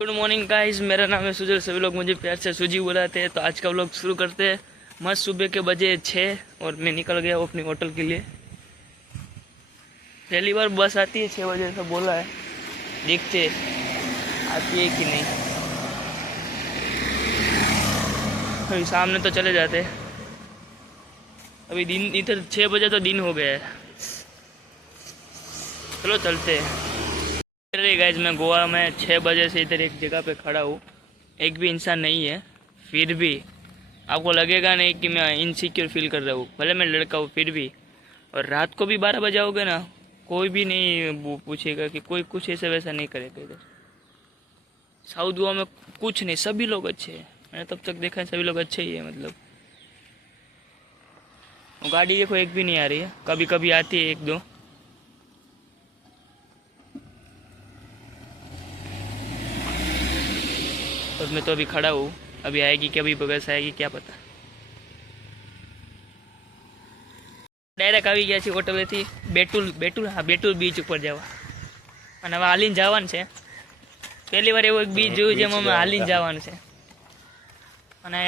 Good morning guys, मेरा नाम है सुजल। सभी लोग मुझे प्यार से सुजी बुलाते हैं। तो आज का व्लॉग शुरू करते हैं। मस्त सुबह के बजे 6 और मैं निकल गया हूँ अपनी होटल के लिए। पहली बार बस आती है 6 बजे, से बोला है, देखते आती है कि नहीं। अभी सामने तो चले जाते हैं। अभी दिन इधर 6 बजे तो दिन हो गया है। चलो चलते हैं। अरे गाइस, मैं गोवा में 6 बजे से इधर एक जगह पे खड़ा हूँ। एक भी इंसान नहीं है। फिर भी आपको लगेगा नहीं कि मैं इनसिक्योर फील कर रहा हूँ। भले मैं लड़का हूँ फिर भी। और रात को भी 12 बजे आओगे ना, कोई भी नहीं पूछेगा कि कोई कुछ ऐसा वैसा नहीं करेगा। इधर साउथ गोवा में कुछ नहीं, सभी लोग अच्छे हैं। मैंने तब तक देखा है सभी लोग अच्छे ही है। मतलब गाड़ी देखो, एक भी नहीं आ रही है। कभी कभी आती है एक दो। और मैं तो अभी खड़ा हूँ। अभी आएगी कि अभी बस आएगी क्या पता। ડાયરેક્ટ આવી ગયા છે હોટલેથી બેટુલ બીચ ઉપર જવા. અને હવે હાલીને જવાનું છે. પહેલી વાર એવું એક બીચ જોયું જેમાં અમે હાલીને જવાનું છે. અને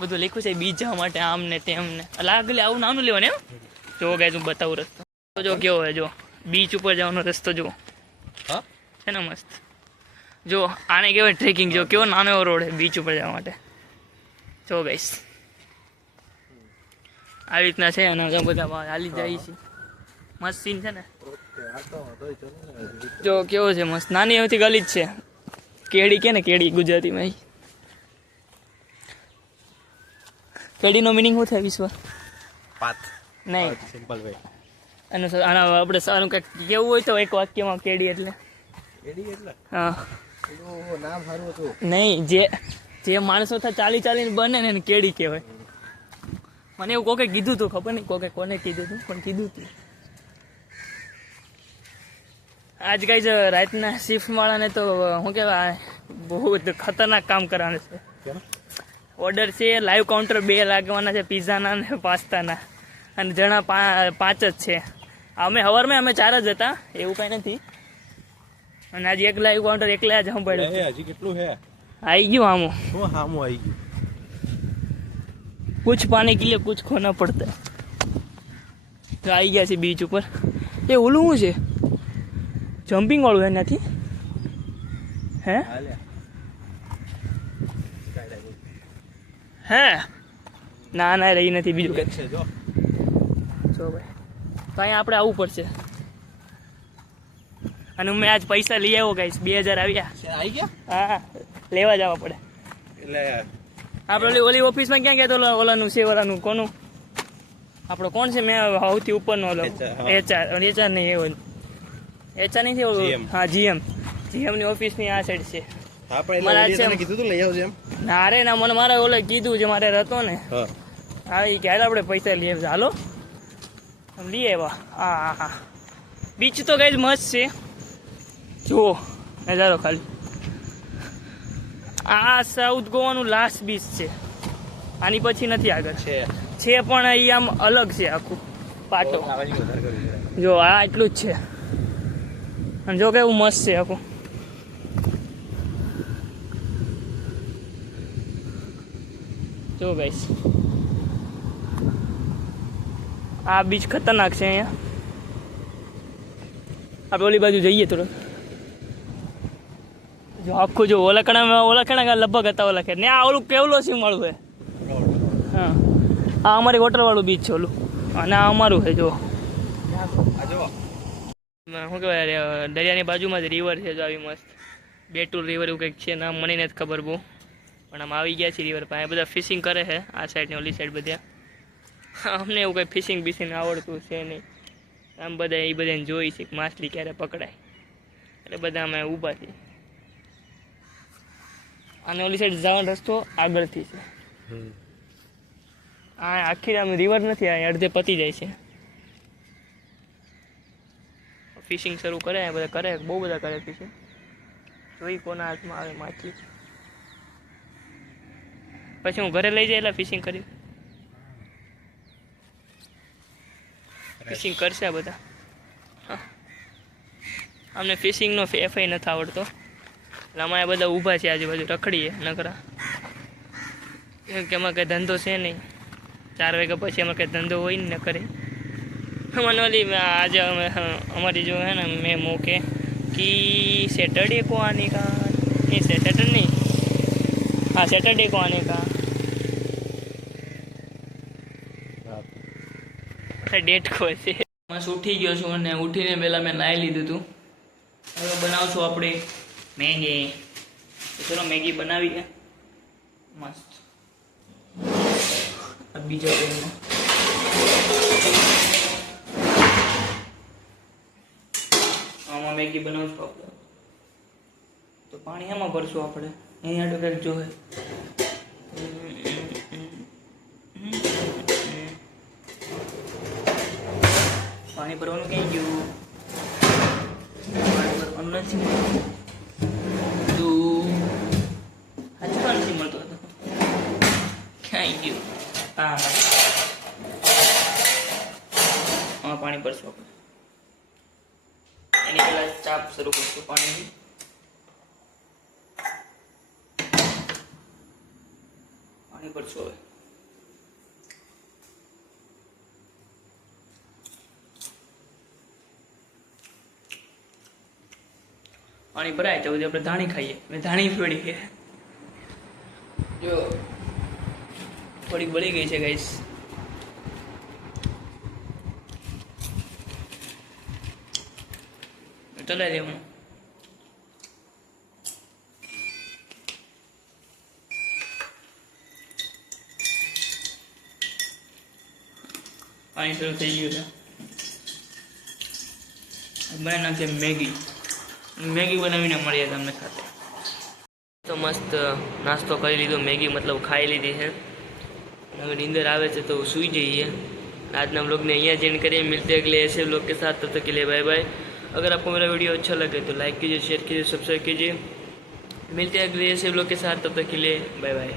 બધું લખ્યું છે બીચ જવા માટે, આમ ને તેમ ને. એટલે આગળ આવું નાનું લેવાનું એમ. જો ગાઈસ હું બતાવું રસ્તો. જો કેવો હોય, જો બીચ ઉપર જવાનો રસ્તો જો છે ને મસ્ત. જો આને કહેવાય ટ્રેકિંગ. જો કેવો નાનો એવો રોડ છે બીચ ઉપર જવા માટે. જો ગાઈસ આવી રીતના છે. અને બધા હાલી જાય છે. મસ્ત સીન છે ને. જો કેવો છે મસ્ત. નાની એવી ગલી જ છે. કેડી કે ને, કેડી ગુજરાતીમાં. કેડીનો મિનિંગ શું થાય વિશ્વ? પાથ નહીં, સિમ્પલ વે. આના આપણે સારું કંઈક કેવું હોય તો એક વાક્યમાં કેડી એટલે. કેડી એટલે હા, એનું નામ સારું હતું. નહીં, જે માણસો ચાલીને બને ને એને કેડી કહેવાય. મને એવું કોકે કીધું હતું, ખબર નહીં કોને કીધું હતું, પણ કીધું હતું. આજ કઈ જ રાતના શિફ્ટ વાળાને તો શું કહેવાય, બહુ ખતરનાક કામ કરવાનું છે. ઓર્ડર છે લાઈવ કાઉન્ટર 2 લાગવાના છે, પિઝાના ને પાસ્તાના. અને જણા 5 જ છે. અમે સવારમાં અમે 4 જ હતા, એવું કાંઈ નથી. અને આજે એક લાઈવ કાઉન્ટર એકલા જ સંભાળ્યું. હજી કેટલું છે? આવી ગયું આમું. શું હામું આવી ગયું? कुछ पाने के लिए कुछ खोना पड़ता है. તો આવી ગયા છે બીચ ઉપર. એ ઓલું શું છે? જમ્પિંગ વાળું હે નથી? હે હે ના ના રહી નથી. બીજું કંઈક છે. જો ભાઈ, તો અહીંયા આપણે આવવું પડશે. અને મેં આજ પૈસા લઈ આવ્યો ગાઈસ. 2000 આવ્યા. આવી ગયા? હા, લેવા જવા પડે. એટલે આપણે ઓલી ઓફિસમાં ક્યાં ગયા તો ઓલાનું છે, ઓલાનું કોનું આપણો કોણ છે? મેં સૌથી ઉપરનો ઓલો એચઆર નહીં, એવો એચઆર નહીં થયો. હા, જીએમ ની ઓફિસની આ સાઈડ છે. કીધું તું લઈ આવજે એમ. ના રે ના, મને મારે ઓલે કીધું જે મારે હતો ને. હા, એ ક્યારે આપણે પૈસા લઈ આવ્યા. હાલો લઈ આવ્યા. હા હા, બીચ તો કઈ મસ્ત છે. જુઓ નજારો ખાલી. આ સાઉથ ગોવાનું લાસ્ટ બીચ છે. આની પછી નથી આગળ છે પણ અહીં આમ અલગ છે આખું પાટો. જો આ એટલું જ છે. અને જો કેવું મસ્ત છે આખું. જો ગાઈસ, આ બીચ ખતરનાક છે. અહીંયા આપણે ઓલી બાજુ જઈએ થોડું. જો આખું જો ઓલખણા લગભગ હતા ઓલખે ને. આ ઓલું કેવલો સિંહ વાળું છે. હા, આ અમારી હોટલ વાળું બીચ છે ઓલું. અને આ અમારું છે. જો શું કહેવાય, દરિયાની બાજુમાં જ રિવર છે. જો આવી મસ્ત બેટુલ રિવર એવું કંઈક છે. નામ મને નથી ખબર બહુ, પણ આમ આવી ગયા છે રિવર પાસે. બધા ફિશિંગ કરે છે આ સાઈડ ને ઓલી સાઈડ બધા. અમને એવું કંઈ ફિશિંગ બિશિંગ આવડતું છે નહીં. આમ બધા એ બધાને જોઈ છે માછલી ક્યારે પકડાય, એટલે બધા અમે ઊભા છીએ. અને ઓલી સાઈડ જવાનો રસ્તો આગળથી છે. આ આખી આમ રિવર નથી, આ અડધે પતી જાય છે. ફિશિંગ શરૂ કરે બધા, કરે બહુ બધા કરે ફિશિંગ. જોઈ કોના હાથમાં આવે માછલી. પછી હું ઘરે લઈ જાય એટલે ફિશિંગ કરી ફિશિંગ કરશે આ બધા. અમને ફિશિંગનો એફઆઈ નથી આવડતો. એટલે અમારે બધા ઊભા છે આજુબાજુ રખડીએ નકરા, કેમ કે એમાં કંઈ ધંધો છે નહીં. 4 વાગ્યા પછી એમાં કંઈ ધંધો હોય ને ન કરે. મને ઓલી આજે हमारी जो है ना मैं मौके कि सैटरडे को आने का, नहीं सैटरडे नहीं, हाँ सैटरडे को आने का डेट को છે. બસ ઉઠી ગયો છું અને ઉઠીને પહેલાં મેં નાહી લીધું હતું. હવે બનાવશું આપણે મેગી. તો ચલો મેગી બનાવીએ મસ્ત. આ બીજા પેનમાં આમાં મેગી બનાવશું આપણે. તો પાણી એમાં ભરશું આપણે. અહીંયા તો કંઈક જોવે. પાણી ભરવાનું ક્યાં ગયું? પાણી ભરવાનું નથી મળતું. હજુ પણ નથી મળતો હતો. ક્યાં ગયું? હા પાણી ભરશું આપણે. એની પહેલા ચાપ શરૂ કરશું પાણીની. પાણી ભરશું હવે. પાણી ભરાય તો પછી આપણે ધાણી ખાઈએ. મેં ધાણી ફોડી છે જો, થોડીક બળી ગઈ છે ગાઈસ. ચલાવી દેવાનું. પાણી શરૂ થઈ ગયું છે. બનાવી નાખીએ મેગી. મેગી બનાવીને મળીએ તમને સાથે. તો મસ્ત નાસ્તો કરી લીધો, મેગી મતલબ ખાઈ લીધી છે. હવે નીંદર આવે છે તો સૂઈ जइए. આજના व्लॉग ने यहाँ एंड करिए. मिलते हैं अगले ऐसे व्लॉग के साथ. तब तक के लिए बाय बाय. अगर आपको मेरा वीडियो अच्छा लगे तो लाइक कीजिए, शेयर कीजिए, सब्सक्राइब कीजिए. मिलते हैं अगले ऐसे व्लॉग के साथ. तब तक के लिए बाय बाय.